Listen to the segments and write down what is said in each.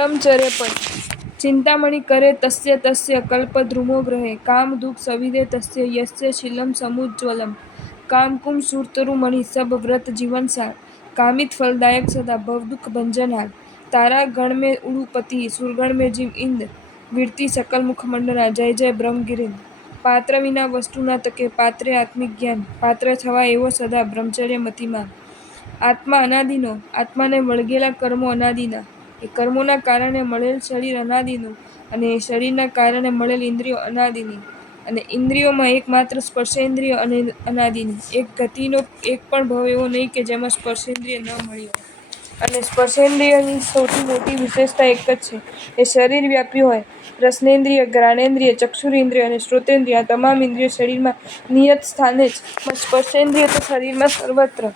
ब्रह्मचर्यपद चिंतामणि करे तस्य तस्य कल्पद्रुमो ग्रहे काम दुख सविदे तस्य यस्य शीलम समुज्ज्वलम कामकुम सुरतरुमणि सब व्रत जीवन सार कामित फलदायक सदा भवदुख भंजनहार तारा गण में उड़ुपति सुरगण में जीव इंद्र वीरती सकल मुखमंडना जय जय ब्रह्मगिरिंद पात्र विना वस्तु न तके पात्रे आत्मिक ज्ञान पात्र थवा एवो सदा ब्रह्मचर्य મતિમાન આત્મા અનાદિનો આત્માને વળગેલા કર્મો અનાદિના એ કર્મોના કારણે મળેલ શરીર અનાદિનું અને એ શરીરના કારણે મળેલ ઇન્દ્રિયો અનાદિની અને ઇન્દ્રિયોમાં એકમાત્ર સ્પર્શેન્દ્રિય અને અનાદિની એક ગતિનો એક પણ ભાવ એવો નહીં કે જેમાં સ્પર્શેન્દ્રિય ન મળી હોય અને સ્પર્શેન્દ્રિયની સૌથી મોટી વિશેષતા એક જ છે એ શરીર વ્યાપી હોય રસનેન્દ્રિય જ્ઞાનેન્દ્રિય ચક્ષુરેન્દ્રિય અને શ્રોતેન્દ્રિય આ તમામ ઇન્દ્રિયો શરીરમાં નિયત સ્થાને જ સ્પર્શેન્દ્રિય તો શરીરમાં સર્વત્ર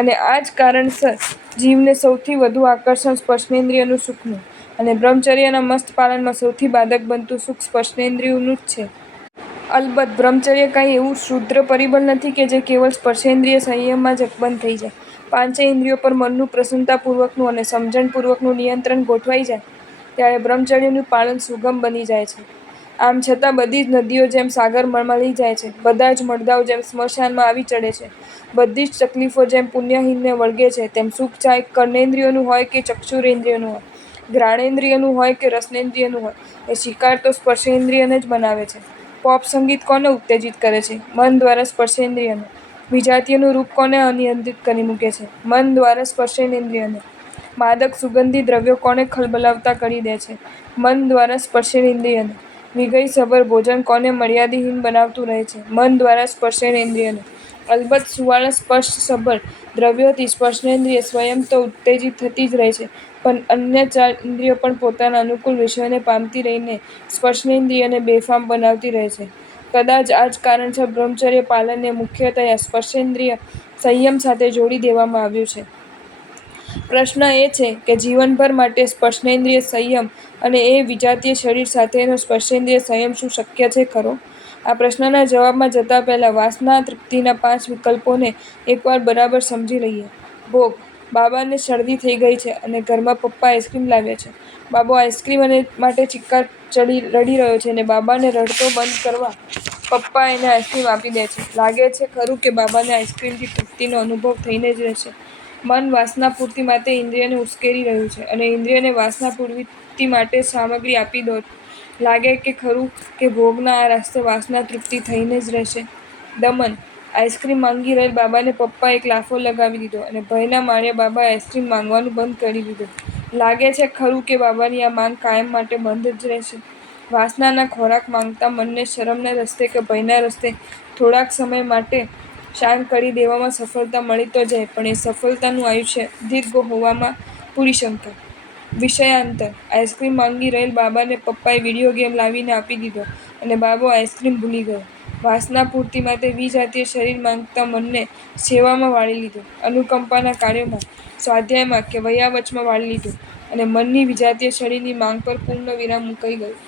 અને આ જ કારણસર જીવને સૌથી વધુ આકર્ષણ સ્પર્શેન્દ્રિયનું સુખનું અને બ્રહ્મચર્યના મસ્ત પાલનમાં સૌથી બાધક બનતું સુખ સ્પર્શેન્દ્રિયનું જ છે. અલબત્ત બ્રહ્મચર્ય કાંઈ એવું ક્ષુદ્ર પરિબળ નથી કે જે કેવળ સ્પર્શેન્દ્રિય સંયમમાં જ બંધ થઈ જાય. પાંચેય ઇન્દ્રિયો પર મનનું પ્રસન્નતાપૂર્વકનું અને સમજણપૂર્વકનું નિયંત્રણ ગોઠવાઈ જાય ત્યારે બ્રહ્મચર્યનું પાલન સુગમ બની જાય છે. આમ છતાં બધી જ નદીઓ જેમ સાગરમાં મળી જાય છે, બધા જ મળદાઓ જેમ સ્મશાનમાં આવી ચડે છે, બધી જ તકલીફો જેમ પુણ્યહીનને વળગે છે, તેમ સુખ ચાહે કર્ણેન્દ્રિયોનું હોય કે ચક્ષુરેન્દ્રિયનું હોય, ઘ્રાણેન્દ્રિયનું હોય કે રસનેન્દ્રિયનું હોય, એ શિકાર તો સ્પર્શેન્દ્રિયને જ બનાવે છે. પોપ સંગીત કોને ઉત્તેજિત કરે છે? મન દ્વારા સ્પર્શેન્દ્રિયને. વિજાતીયનું રૂપ કોને અનિયંત્રિત કરી મૂકે છે? મન દ્વારા સ્પર્શેન્દ્રિયને. માદક સુગંધી દ્રવ્યો કોને ખલબલાવતા કરી દે છે? મન દ્વારા સ્પર્શેન્દ્રિયને. વિગય સભર ભોજન કોને મર્યાદિહીન બનાવતું રહે છે? મન દ્વારા સ્પર્શેન્દ્રિયને. અલબત્ત સુવાળા સ્પર્શસભર દ્રવ્યોથી સ્પર્શેન્દ્રિય સ્વયં તો ઉત્તેજિત થતી જ રહે છે, પણ અન્ય ચાર ઇન્દ્રિયો પણ પોતાના અનુકૂળ વિષયોને પામતી રહીને સ્પર્શેન્દ્રિયને બેફામ બનાવતી રહે છે. કદાચ આ જ કારણસર બ્રહ્મચર્ય પાલનને મુખ્યતયા સ્પર્શેન્દ્રિય સંયમ સાથે જોડી દેવામાં આવ્યું છે. પ્રશ્ન એ છે કે જીવનભર માટે સ્પર્શેન્દ્રિય સંયમ અને એ વિજાતીય શરીર સાથેનો સ્પર્શેન્દ્રિય સંયમ શું શક્ય છે ખરો? આ પ્રશ્નના જવાબમાં જતા પહેલા વાસના તૃપ્તિના 5 વિકલ્પોને એકવાર બરાબર સમજી લઈએ. ભોગ: બાબાને શરદી થઈ ગઈ છે અને ઘરમાં પપ્પા આઈસ્ક્રીમ લાવ્યા છે. બાબો આઈસ્ક્રીમ માટે ચિક્કાર ચડી રડી રહ્યો છે અને બાબાને રડતો બંધ કરવા પપ્પા એને આઈસ્ક્રીમ આપી દે છે. લાગે છે ખરું કે બાબાને આઈસ્ક્રીમથી તૃપ્તિનો અનુભવ થઈને જ રહેશે. મન વાસના પૂર્તિ માટે ઇન્દ્રિયને ઉશ્કેરી રહ્યું છે અને ઇન્દ્રિયને વાસના પૂર્તિ માટે સામગ્રી આપી દો. લાગે કે ખરું કે ભોગના આ રાસ્તે વાસના તૃપ્તિ થઈને જ રહેશે. દમન: આઈસ્ક્રીમ માંગી રહેલ બાબાને પપ્પાએ એક લાફો લગાવી દીધો અને ભયના માર્યા બાબાએ આઈસ્ક્રીમ માંગવાનું બંધ કરી દીધું. લાગે છે ખરું કે બાબાની આ માંગ કાયમ માટે બંધ જ રહેશે. વાસનાના ખોરાક માંગતા મનને શરમના રસ્તે કે ભયના રસ્તે થોડાક સમય માટે શાંત કરી દેવામાં સફળતા મળી તો જાય, પણ એ સફળતાનું આયુષ્ય દીર્ઘ હોવામાં પૂરી શંકા. વિષયાંતર: આઈસ્ક્રીમ માંગી રહેલ બાબાને પપ્પાએ વિડીયો ગેમ લાવીને આપી દીધો અને બાબો આઈસ્ક્રીમ ભૂલી ગયો. વાસના પૂર્તિ માટે વિજાતીય શરીર માંગતા મનને સેવામાં વાળી લીધું, અનુકંપાના કાર્યોમાં, સ્વાધ્યાયમાં કે વયાવચમાં વાળી લીધું અને મનની વિજાતીય શરીરની માંગ પર પૂર્ણ વિરામ મુકાઈ ગયું.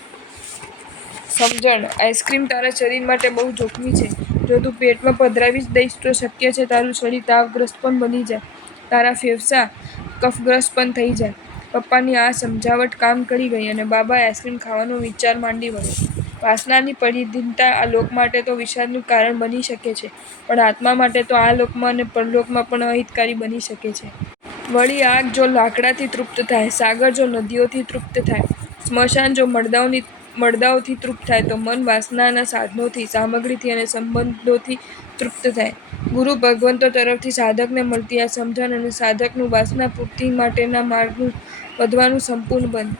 સમજણ: આઈસ્ક્રીમ તારા શરીર માટે બહુ જોખમી છે. જો તું પેટમાં પધરાવી જ દઈશ તો શક્ય છે તારું શરીર તાવગ્રસ્ત પણ બની જાય, તારા ફેફસાં કફગ્રસ્ત પણ થઈ જાય. પપ્પાની આ સમજાવટ કામ કરી ગઈ અને બાબાએ આઈસ્ક્રીમ ખાવાનો વિચાર માંડી વળ્યો. વાસનાની પરાધીનતા આ લોક માટે તો વિષાદનું કારણ બની શકે છે, પણ આત્મા માટે તો આ લોકમાં અને પરલોકમાં પણ અહિતકારી બની શકે છે. વળી આગ જો લાકડાથી તૃપ્ત થાય, સાગર જો નદીઓથી તૃપ્ત થાય, સ્મશાન જો મળદાઓથી તૃપ્ત થાય, તો મન વાસનાના સાધનોથી, સામગ્રીથી અને સંબંધોથી તૃપ્ત થાય. ગુરુ ભગવંતો તરફથી સાધકને મળતી આ સમજણ અને સાધકનું વાસના પૂર્તિ માટેના માર્ગનું વધવાનું સંપૂર્ણ બંધ.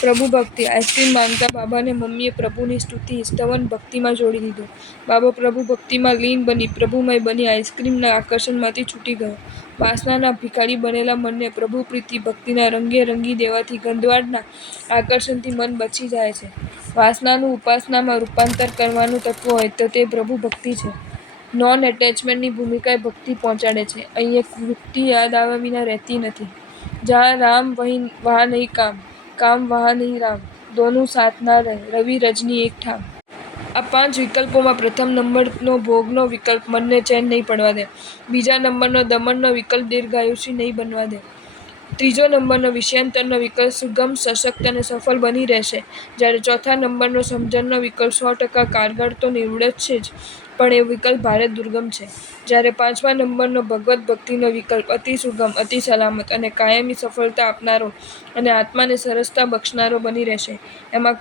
પ્રભુ ભક્તિ: આઈસ્ક્રીમ માંગતા બાબાને મમ્મીએ પ્રભુની સ્તુતિ, સ્તવન ભક્તિમાં જોડી દીધો. બાબો પ્રભુ ભક્તિમાં લીન બની પ્રભુમય બની આઈસ્ક્રીમના આકર્ષણમાંથી છૂટી ગયો. વાસનાના ભિખારી બનેલા મનને પ્રભુ પ્રીતિ ભક્તિના રંગે રંગી દેવાથી ગંધવાડના આકર્ષણથી મન બચી જાય છે. વાસનાનું ઉપાસનામાં રૂપાંતર કરવાનું તત્વ હોય તો તે પ્રભુ ભક્તિ છે. નોન એટેચમેન્ટની ભૂમિકા એ ભક્તિ પહોંચાડે છે. અહીં વૃત્તિ યાદ આવ્યા વિના રહેતી નથી. જહાં રામ વહાં નહીં કામ, કામ વહાં નહીં રામ, દોનું સાથ ના રહે, રવિ રજની એક ઠામ. આ 5 વિકલ્પોમાં પ્રથમ નંબરનો ભોગનો વિકલ્પ મનને ચેન નહીં પડવા દે. બીજા નંબરનો દમનનો વિકલ્પ દીર્ઘાયુષી નહીં બનવા દે. ત્રીજો નંબરનો વિષયાંતરનો વિકલ્પ સુગમ, સશક્ત અને સફળ બની રહેશે, જ્યારે ચોથા નંબરનો સમજણનો વિકલ્પ 100% કારગર તો નિવડે છે જ, પણ એ વિકલ્પ ભારે દુર્ગમ છે. જ્યારે પાંચમા નંબરનો ભગવત ભક્તિનો વિકલ્પ અતિ સુગમ, અતિ સલામત અને કાયમી સફળતા આપનારો અને આત્માને સરસતા બક્ષનારો બની રહેશે. એમાં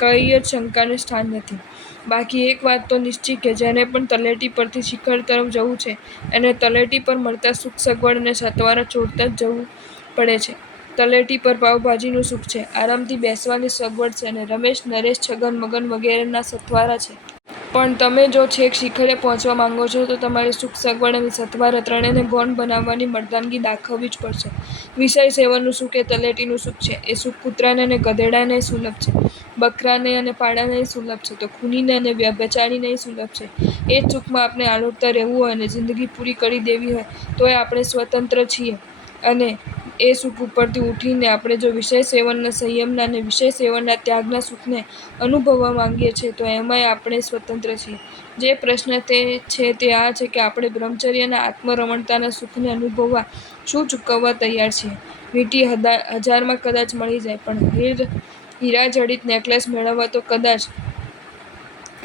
કઈ જ શંકાને સ્થાન નથી. બાકી એક વાત તો નિશ્ચિત કે જેને પણ તલેટી પરથી શિખર તરફ જવું છે, એને તલેટી પર મળતા સુખ સગવડ અને સથવારા છોડતા જ જવું પડે છે. તલેટી પર પાવભાજીનું સુખ છે, આરામથી બેસવાની સગવડ છે અને રમેશ, નરેશ, છગન, મગન વગેરેના સથવારા છે. પણ તમે જો છેક શિખરે પહોંચવા માંગો છો તો તમારે સુખ સગવડ અને સથવારા ત્રણેયને ગૌણ બનાવવાની મર્દાનગી દાખવવી જ પડશે. વિષય સેવનનું સુખ એ તલેટીનું સુખ છે. એ સુખ કૂતરાને અને ગધેડાને સુલભ છે, બકરાને અને પાડાને સુલભ છે, તો ખૂનીને અને વ્યભિચારીને સુલભ છે. એ જ સુખમાં આપણે આલોટતા રહેવું હોય અને જિંદગી પૂરી કરી દેવી હોય તોય આપણે સ્વતંત્ર છીએ. અને એ સુખ ઉપરથી ઉઠીને આપણે જો વિષય સેવનના સંયમના અને વિષય સેવનના ત્યાગના સુખને અનુભવવા માંગીએ છીએ તો એમાંય આપણે સ્વતંત્ર છીએ. જે પ્રશ્ન છે તે આ છે કે આપણે બ્રહ્મચર્ય અને આત્મરમણતાના સુખને અનુભવવા શું ચૂકવવા તૈયાર છીએ? વીંટી હજારમાં કદાચ મળી જાય, પણ હીરાજડિત નેકલેસ મેળવવા તો કદાચ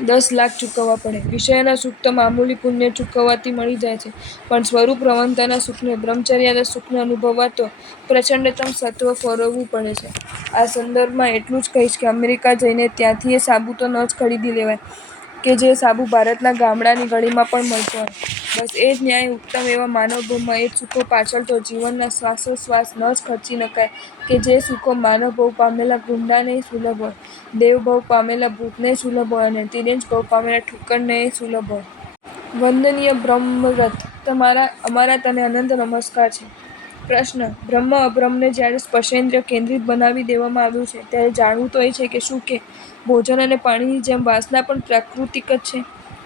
10 લાખ ચૂકવવા પડે. વિષયના સુખ તો મામૂલી પુણ્ય ચૂકવવાથી મળી જાય છે, પણ સ્વરૂપ રમણતાના સુખને, બ્રહ્મચર્યના સુખને અનુભવવા તો પ્રચંડતમ સત્વ ફોરવવું પડે છે. આ સંદર્ભમાં એટલું જ કહીશ કે અમેરિકા જઈને ત્યાંથી એ સાબુ તો ન જ ખરીદી લેવાય કે જે સાબુ ભારતના ગામડાની ગળીમાં પણ મળતો હોય. બસ એ જ ન્યાય ઉત્તમ એવા માનવભવમાં એ જ સુખો પાછળ તો જીવનના શ્વાસોશ્વાસ ન જ ખર્ચી નખાય કે જે સુખો માનવભવ પામેલા ગુંડાનેય સુલભ હોય, દેવભવ પામેલા ભૂતનેય સુલભ હોય અને તિર્યંચ ભવ પામેલા ઠુક્કરનેય સુલભ હોય. વંદનીય બ્રહ્મરથ, અમારા તને અનંત નમસ્કાર છે. પ્રશ્ન: બ્રહ્મ અબ્રહ્મને જ્યારે સ્પર્શેન્દ્રિય કેન્દ્રિત બનાવી દેવામાં આવ્યું છે, ત્યારે જાણવું તો એ છે કે શું કે ભોજન અને પાણીની જેમ વાસના પણ પ્રાકૃતિક જ છે?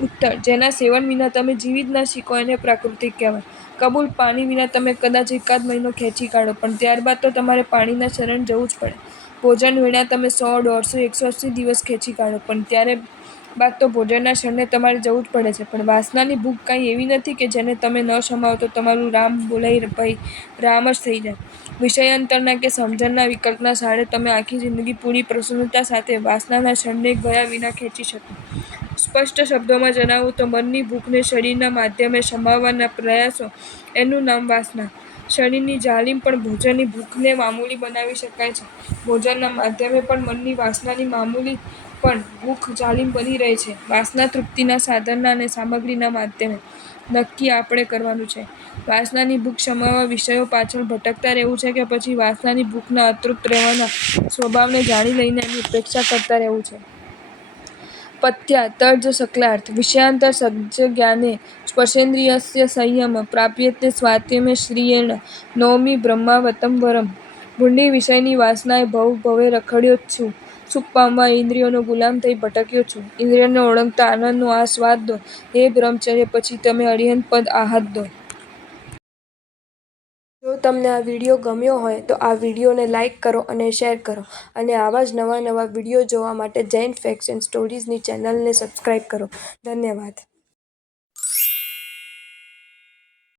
ઉત્તર: જેના સેવન વિના તમે જીવી જ ન શકો એને પ્રાકૃતિક કહેવાય. કબૂલ, પાણી વિના તમે કદાચ એકાદ મહિનો ખેંચી કાઢો, પણ ત્યારબાદ તો તમારે પાણીના શરણ જવું જ પડે. ભોજન વિના તમે 100, 150, 180 દિવસ ખેંચી કાઢો, પણ ત્યારે બાદ તો ભોજનના શરણે તમારે જવું જ પડે છે. પણ વાસનાની ભૂખ કાંઈ એવી નથી કે જેને તમે ન શમાવો તો તમારું રામ બોલાય ભાઈ રામ જ થઈ જાય. વિષયાંતરના કે સમજણના વિકલ્પના સાહારે તમે આખી જિંદગી પૂરી પ્રસન્નતા સાથે વાસનાના શરણે ગયા વિના ખેંચી શકો. સ્પષ્ટ શબ્દોમાં જણાવું તો મનની ભૂખને શરીરના માધ્યમે શમાવવાના પ્રયાસો એનું નામ વાસના. શરીરની જાળીમ પણ ભોજનની ભૂખને મામૂલી બનાવી શકાય છે. ભોજનના માધ્યમે પણ મનની વાસનાની મામૂલી પણ ભૂખ જાળીમ બની રહે છે. વાસના તૃપ્તિના સાધનના અને સામગ્રીના માધ્યમે. નક્કી આપણે કરવાનું છે. વાસનાની ભૂખ શમાવવા વિષયો પાછળ ભટકતા રહેવું છે કે પછી વાસનાની ભૂખના અતૃપ્ત રહેવાના સ્વભાવને જાણી લઈને એની ઉપેક્ષા કરતા રહેવું છે. પથ્યા તર્જ સકલાર્થ વિષયાંતર સજ્જજ્ઞાને સ્પર્શેન્દ્રિયસ્ય સંયમ પ્રાપ્યતે સ્વાત્મ્ય શ્રિયેણ નૌમિ બ્રહ્માવતં વરમ. ભૂંડી વિષયની વાસનાએ ભવ ભવે રખડ્યો છું. સુખ પામવા ઇન્દ્રિયોનો ગુલામ થઈ ભટક્યો છું. ઇન્દ્રિયોને ઓળંગતા આનંદનો આસ્વાદ દો. હે બ્રહ્મચર્ય પછી તમે અરિહંત પદ આહાદ દો. જો તમને આ વિડીયો ગમ્યો હોય તો આ વિડીયોને લાઈક કરો અને શેર કરો અને આવા જ નવા વિડીયો જોવા માટે જૈન ફેક્ટ્સ એન્ડ સ્ટોરીઝની ચેનલને સબસ્ક્રાઈબ કરો. ધન્યવાદ.